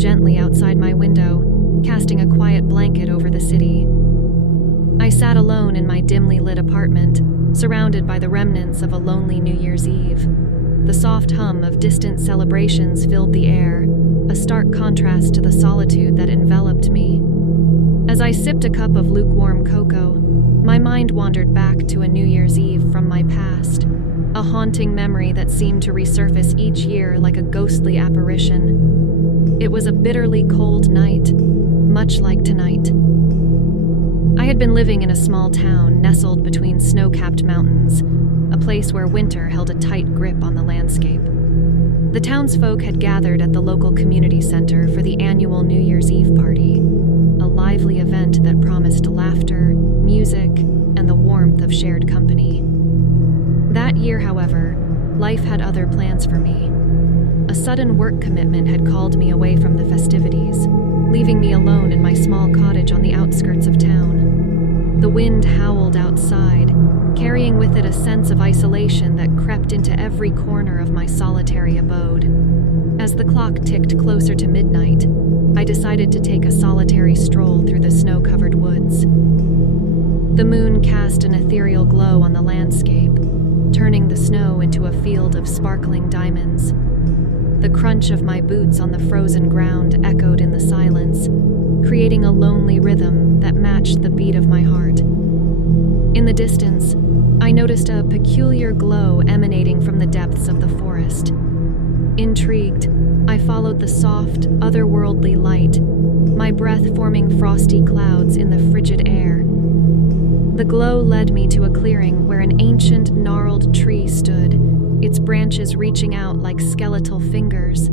gently outside my window, casting a quiet blanket over the city. I sat alone in my dimly lit apartment, surrounded by the remnants of a lonely New Year's Eve. The soft hum of distant celebrations filled the air, a stark contrast to the solitude that enveloped me. As I sipped a cup of lukewarm cocoa, my mind wandered back to a New Year's Eve from my past, a haunting memory that seemed to resurface each year like a ghostly apparition. It was a bitterly cold night, much like tonight. I had been living in a small town nestled between snow-capped mountains, a place where winter held a tight grip on the landscape. The townsfolk had gathered at the local community center for the annual New Year's Eve party, a lively event that promised laughter, music, and the warmth of shared company. That year, however, life had other plans for me. A sudden work commitment had called me away from the festivities, leaving me alone in my small cottage on the outskirts of town. The wind howled outside, carrying with it a sense of isolation that crept into every corner of my solitary abode. As the clock ticked closer to midnight, I decided to take a solitary stroll through the snow-covered woods. The moon cast an ethereal glow on the landscape, turning the snow into a field of sparkling diamonds. The crunch of my boots on the frozen ground echoed in the silence, creating a lonely rhythm that matched the beat of my heart. In the distance, I noticed a peculiar glow emanating from the depths of the forest. Intrigued, I followed the soft, otherworldly light, my breath forming frosty clouds in the frigid air. The glow led me to a clearing where an ancient, gnarled tree stood, its branches reaching out like skeletal fingers.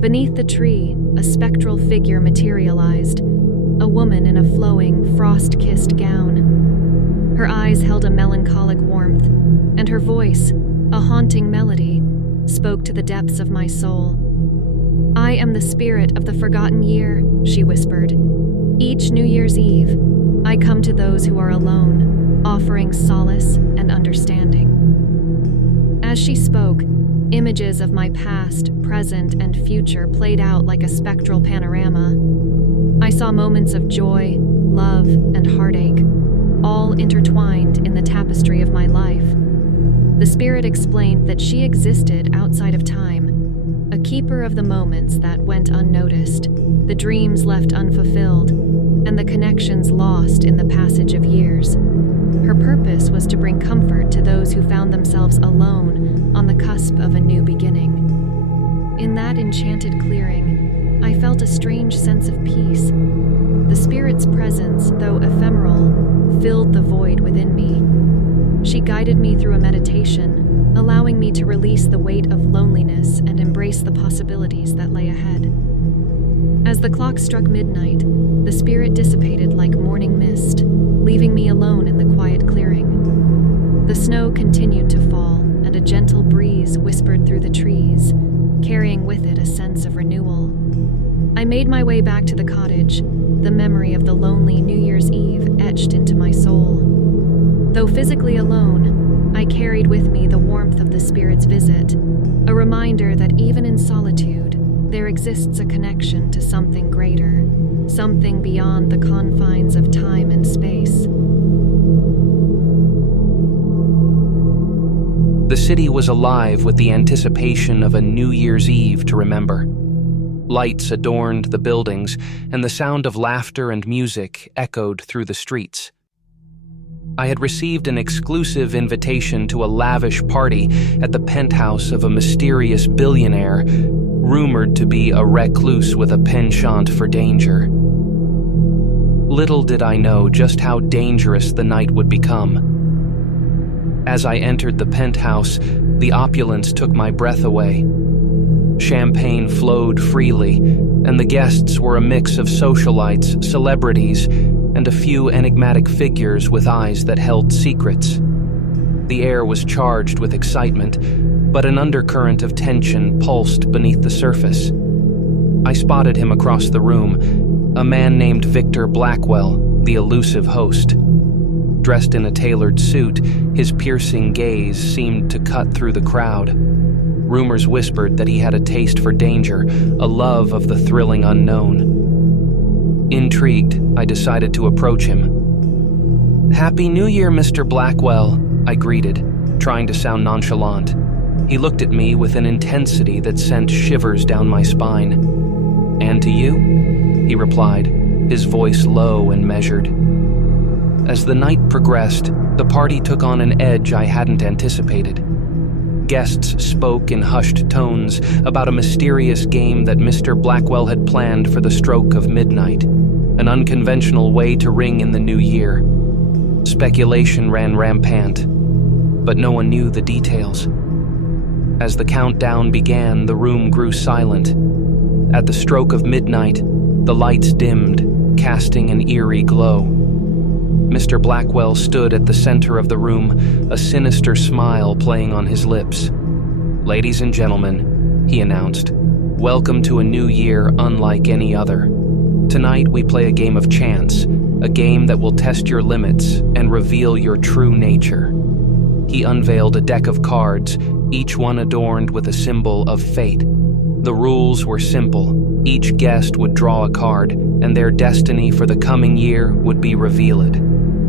Beneath the tree, a spectral figure materialized, a woman in a flowing, frost-kissed gown. Her eyes held a melancholic warmth, and her voice, a haunting melody, spoke to the depths of my soul. "I am the spirit of the forgotten year," she whispered. "Each New Year's Eve, I come to those who are alone, offering solace and understanding." As she spoke, images of my past, present, and future played out like a spectral panorama. I saw moments of joy, love, and heartache, all intertwined in the tapestry of my life. The spirit explained that she existed outside of time, a keeper of the moments that went unnoticed, the dreams left unfulfilled, and the connections lost in the passage of years. Her purpose was to bring comfort to those who found themselves alone on the cusp of a new beginning. In that enchanted clearing, I felt a strange sense of peace. The spirit's presence, though ephemeral, filled the void within me. She guided me through a meditation, allowing me to release the weight of loneliness and embrace the possibilities that lay ahead. As the clock struck midnight, the spirit dissipated like morning mist, leaving me alone in the quiet clearing. The snow continued to fall, and a gentle breeze whispered through the trees, carrying with it a sense of renewal. I made my way back to the cottage, the memory of the lonely New Year's Eve etched into my soul. Though physically alone, I carried with me the warmth of the spirit's visit, a reminder that even in solitude, there exists a connection to something greater, something beyond the confines of time and space. The city was alive with the anticipation of a New Year's Eve to remember. Lights adorned the buildings, and the sound of laughter and music echoed through the streets. I had received an exclusive invitation to a lavish party at the penthouse of a mysterious billionaire, rumored to be a recluse with a penchant for danger. Little did I know just how dangerous the night would become. As I entered the penthouse, the opulence took my breath away. Champagne flowed freely, and the guests were a mix of socialites, celebrities, and a few enigmatic figures with eyes that held secrets. The air was charged with excitement, but an undercurrent of tension pulsed beneath the surface. I spotted him across the room, a man named Victor Blackwell, the elusive host. Dressed in a tailored suit, his piercing gaze seemed to cut through the crowd. Rumors whispered that he had a taste for danger, a love of the thrilling unknown. Intrigued, I decided to approach him. "Happy New Year, Mr. Blackwell," I greeted, trying to sound nonchalant. He looked at me with an intensity that sent shivers down my spine. "And to you?" he replied, his voice low and measured. As the night progressed, the party took on an edge I hadn't anticipated. Guests spoke in hushed tones about a mysterious game that Mr. Blackwell had planned for the stroke of midnight, an unconventional way to ring in the new year. Speculation ran rampant, but no one knew the details. As the countdown began, the room grew silent. At the stroke of midnight, the lights dimmed, casting an eerie glow. Mr. Blackwell stood at the center of the room, a sinister smile playing on his lips. "Ladies and gentlemen," he announced, "welcome to a new year unlike any other. Tonight we play a game of chance, a game that will test your limits and reveal your true nature." He unveiled a deck of cards, each one adorned with a symbol of fate. The rules were simple. Each guest would draw a card, and their destiny for the coming year would be revealed.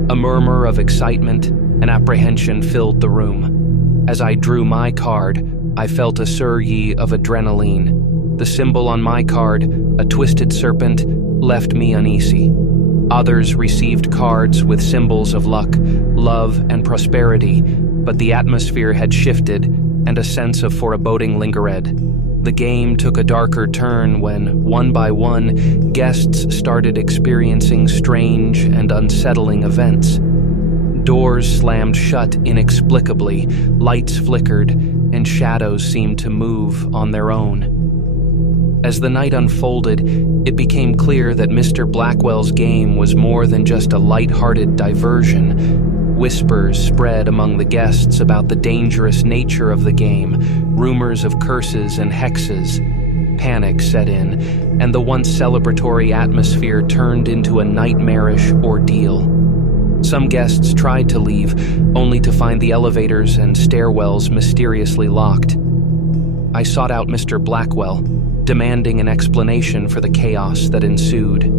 A murmur of excitement and apprehension filled the room. As I drew my card, I felt a surge of adrenaline. The symbol on my card, a twisted serpent, left me uneasy. Others received cards with symbols of luck, love, and prosperity, but the atmosphere had shifted, and a sense of foreboding lingered. The game took a darker turn when, one by one, guests started experiencing strange and unsettling events. Doors slammed shut inexplicably, lights flickered, and shadows seemed to move on their own. As the night unfolded, it became clear that Mr. Blackwell's game was more than just a light-hearted diversion. Whispers spread among the guests about the dangerous nature of the game, rumors of curses and hexes. Panic set in, and the once celebratory atmosphere turned into a nightmarish ordeal. Some guests tried to leave, only to find the elevators and stairwells mysteriously locked. I sought out Mr. Blackwell, demanding an explanation for the chaos that ensued.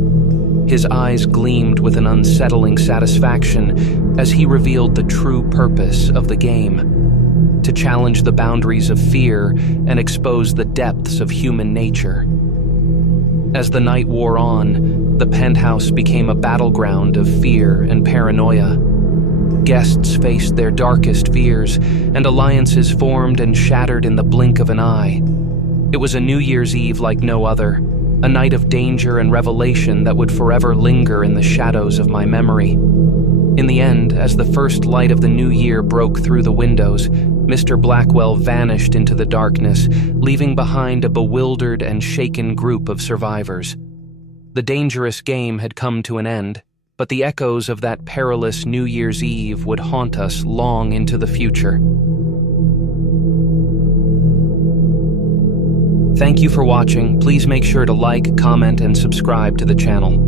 His eyes gleamed with an unsettling satisfaction as he revealed the true purpose of the game: to challenge the boundaries of fear and expose the depths of human nature. As the night wore on, the penthouse became a battleground of fear and paranoia. Guests faced their darkest fears, and alliances formed and shattered in the blink of an eye. It was a New Year's Eve like no other, a night of danger and revelation that would forever linger in the shadows of my memory. In the end, as the first light of the new year broke through the windows, Mr. Blackwell vanished into the darkness, leaving behind a bewildered and shaken group of survivors. The dangerous game had come to an end, but the echoes of that perilous New Year's Eve would haunt us long into the future. Thank you for watching. Please make sure to like, comment, and subscribe to the channel.